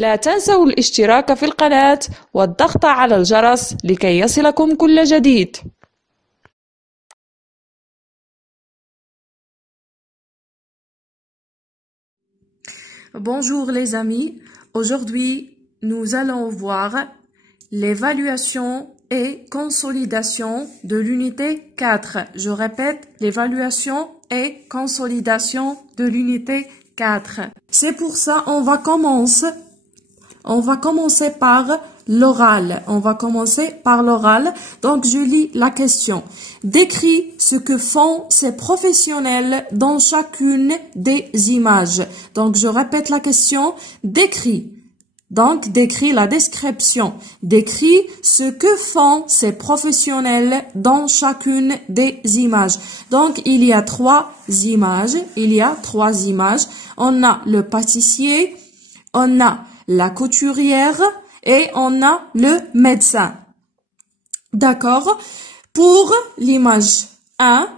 لا تنسوا الاشتراك في القناة والضغط على الجرس لكي يصلكم كل جديد. Bonjour les amis, aujourd'hui nous allons voir l'évaluation et consolidation de l'unité 4. Je répète, l'évaluation et consolidation de l'unité 4. C'est pour ça on va commencer par l'oral. Donc je lis la question. Décris ce que font ces professionnels dans chacune des images. Donc je répète la question. Décris la description. Décris ce que font ces professionnels dans chacune des images. Donc, il y a trois images. On a le pâtissier, on a la couturière et on a le médecin. D'accord? Pour l'image 1,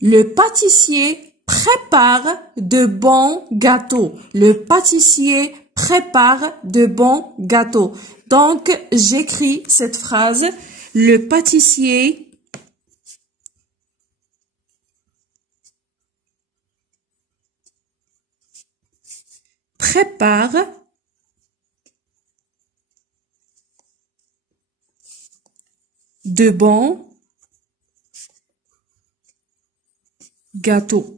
le pâtissier prépare de bons gâteaux. Donc, j'écris cette phrase. Le pâtissier prépare de bons gâteaux.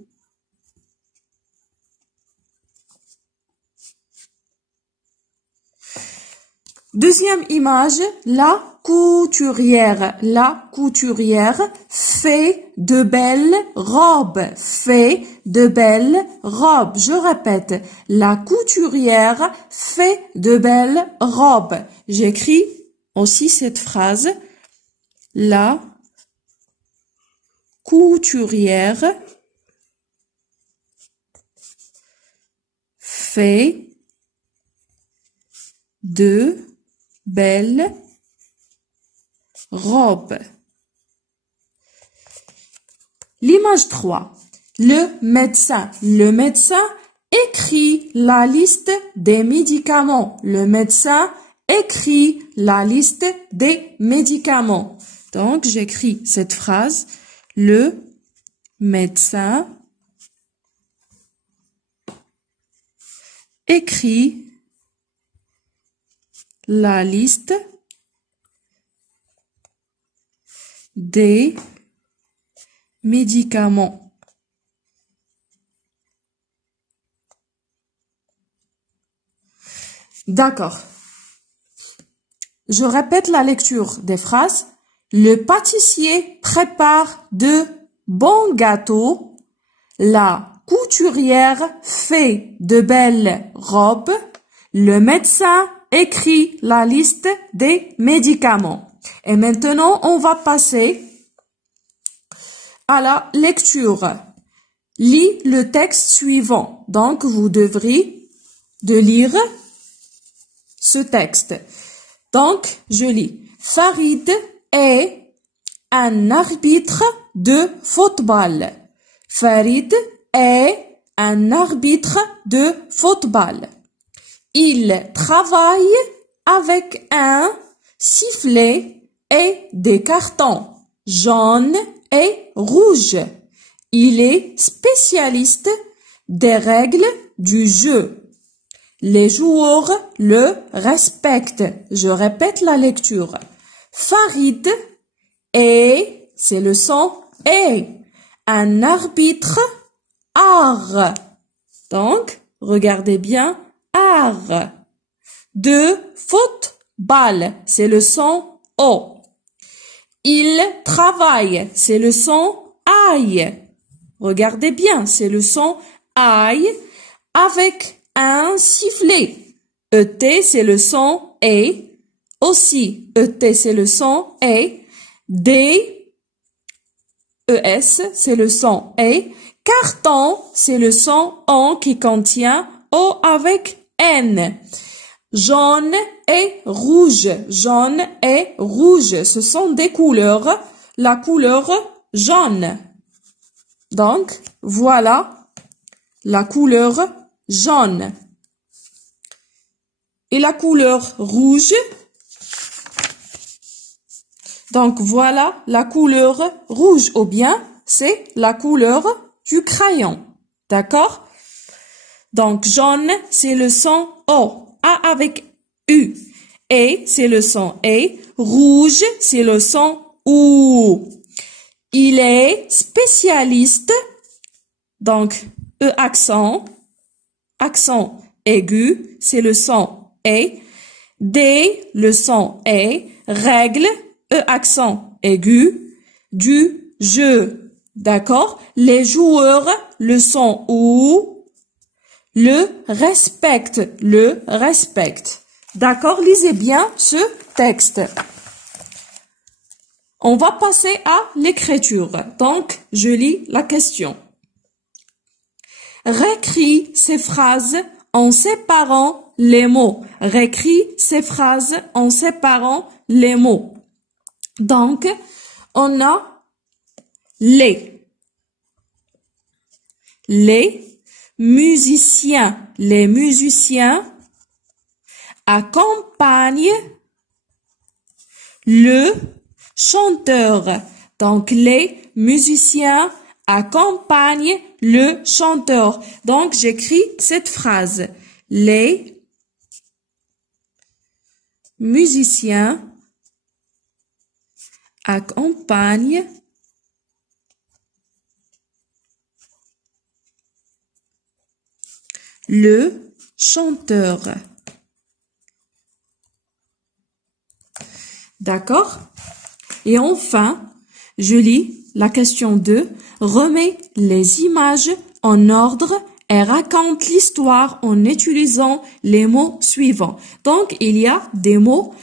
Deuxième image, la couturière. La couturière fait de belles robes. Je répète, la couturière fait de belles robes. J'écris aussi cette phrase. La couturière fait de belles robes. L'image 3. Le médecin. Le médecin écrit la liste des médicaments. Donc, j'écris cette phrase. Le médecin écrit la liste des médicaments. D'accord. Je répète la lecture des phrases. Le pâtissier prépare de bons gâteaux. La couturière fait de belles robes. Le médecin écrit la liste des médicaments. Et maintenant, on va passer à la lecture. Lis le texte suivant. Donc, vous devrez lire ce texte. Donc, je lis. Farid est un arbitre de football. Il travaille avec un sifflet et des cartons jaunes et rouges. Il est spécialiste des règles du jeu. Les joueurs le respectent. Je répète la lecture. Farid est, c'est le son est, un arbitre art. Donc, regardez bien, art. De football, c'est le son O. Il travaille, c'est le son aïe. Regardez bien, c'est le son aïe avec un sifflet. ET, c'est le son E. Aussi, ET, c'est le son E. D, ES, c'est le son E. Carton, c'est le son ON qui contient O avec N. Jaune et rouge. Jaune et rouge. Ce sont des couleurs. La couleur jaune. Donc, voilà la couleur jaune. et la couleur rouge. Donc, voilà la couleur rouge, ou bien c'est la couleur du crayon. D'accord? Donc, jaune, c'est le son O. A avec U. Et, c'est le son E. Rouge, c'est le son OU. Il est spécialiste. Donc, E accent. Accent aigu, c'est le son E. D, le son E. Règle, E accent aigu. Du jeu. D'accord? Les joueurs, le son OU. Le respecte, le respecte. D'accord? Lisez bien ce texte. On va passer à l'écriture. Donc, je lis la question. Récris ces phrases en séparant les mots. Récris ces phrases en séparant les mots. Donc, on a les musiciens. Les musiciens accompagnent le chanteur. Donc, les musiciens accompagnent le chanteur. Donc, j'écris cette phrase. Les musiciens accompagnent le chanteur. D'accord? Et enfin, je lis la question 2. Remets les images en ordre et raconte l'histoire en utilisant les mots suivants. Donc, il y a des mots.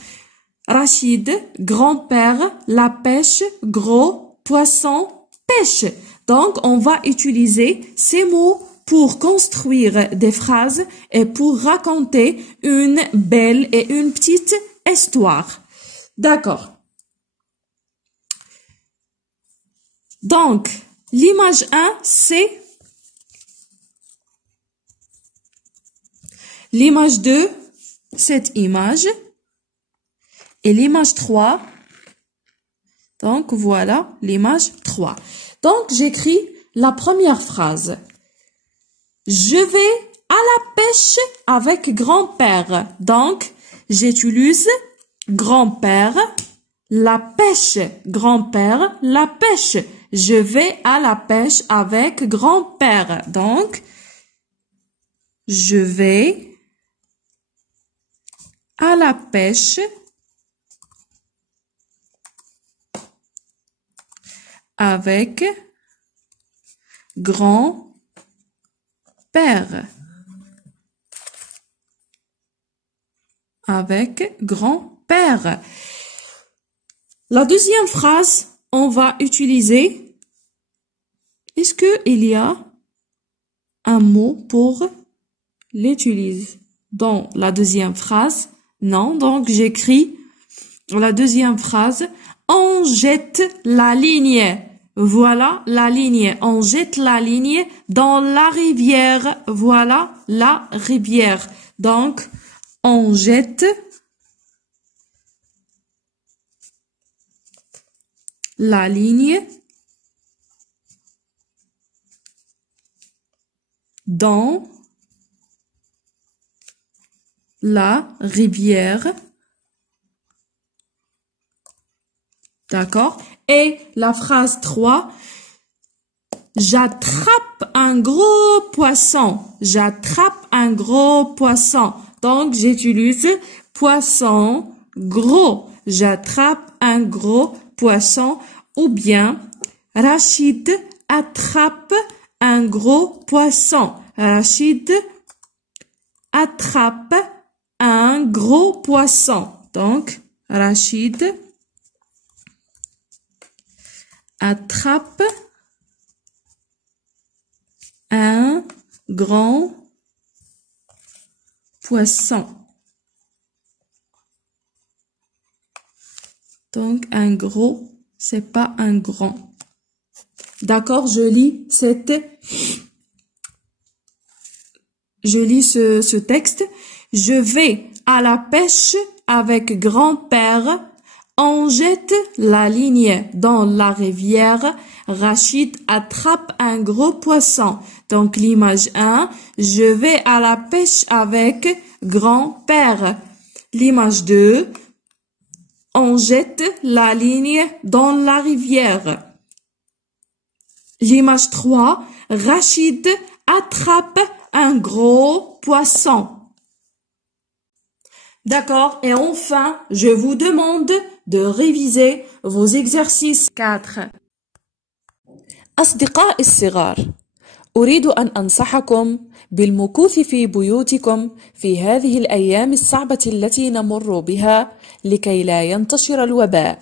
Rachid, grand-père, la pêche, gros, poisson, pêche. Donc, on va utiliser ces mots pour construire des phrases et pour raconter une belle et une petite histoire. D'accord. Donc, l'image 1, c'est l'image 2, cette image. Et l'image 3, donc voilà l'image 3. Donc, j'écris la première phrase. Je vais à la pêche avec grand-père. Donc, j'utilise grand-père, la pêche. Grand-père, la pêche. Je vais à la pêche avec grand-père. Donc, je vais à la pêche avec grand-père. Avec grand-père. La deuxième phrase, on va utiliser. Est-ce qu'il y a un mot pour l'utiliser dans la deuxième phrase? Non, donc j'écris la deuxième phrase. On jette la ligne. Voilà la ligne. On jette la ligne dans la rivière. Voilà la rivière. Donc, on jette la ligne dans la rivière. D'accord? Et la phrase 3, j'attrape un gros poisson. J'attrape un gros poisson. Donc, j'utilise poisson gros. J'attrape un gros poisson. Ou bien, Rachid attrape un gros poisson. Rachid attrape un gros poisson. Donc, Rachid attrape un grand poisson. Donc, un gros, c'est pas un grand. D'accord, je lis ce texte. Je vais à la pêche avec grand-père. On jette la ligne dans la rivière. Rachid attrape un gros poisson. Donc l'image 1, je vais à la pêche avec grand-père. L'image 2, on jette la ligne dans la rivière. L'image 3, Rachid attrape un gros poisson. D'accord, et enfin, je vous demande de réviser vos exercices 4. أصدقائي الصغار، أريد أن أنصحكم بالمكوث في بيوتكم في هذه الأيام الصعبة التي نمر بها لكي لا ينتشر الوباء.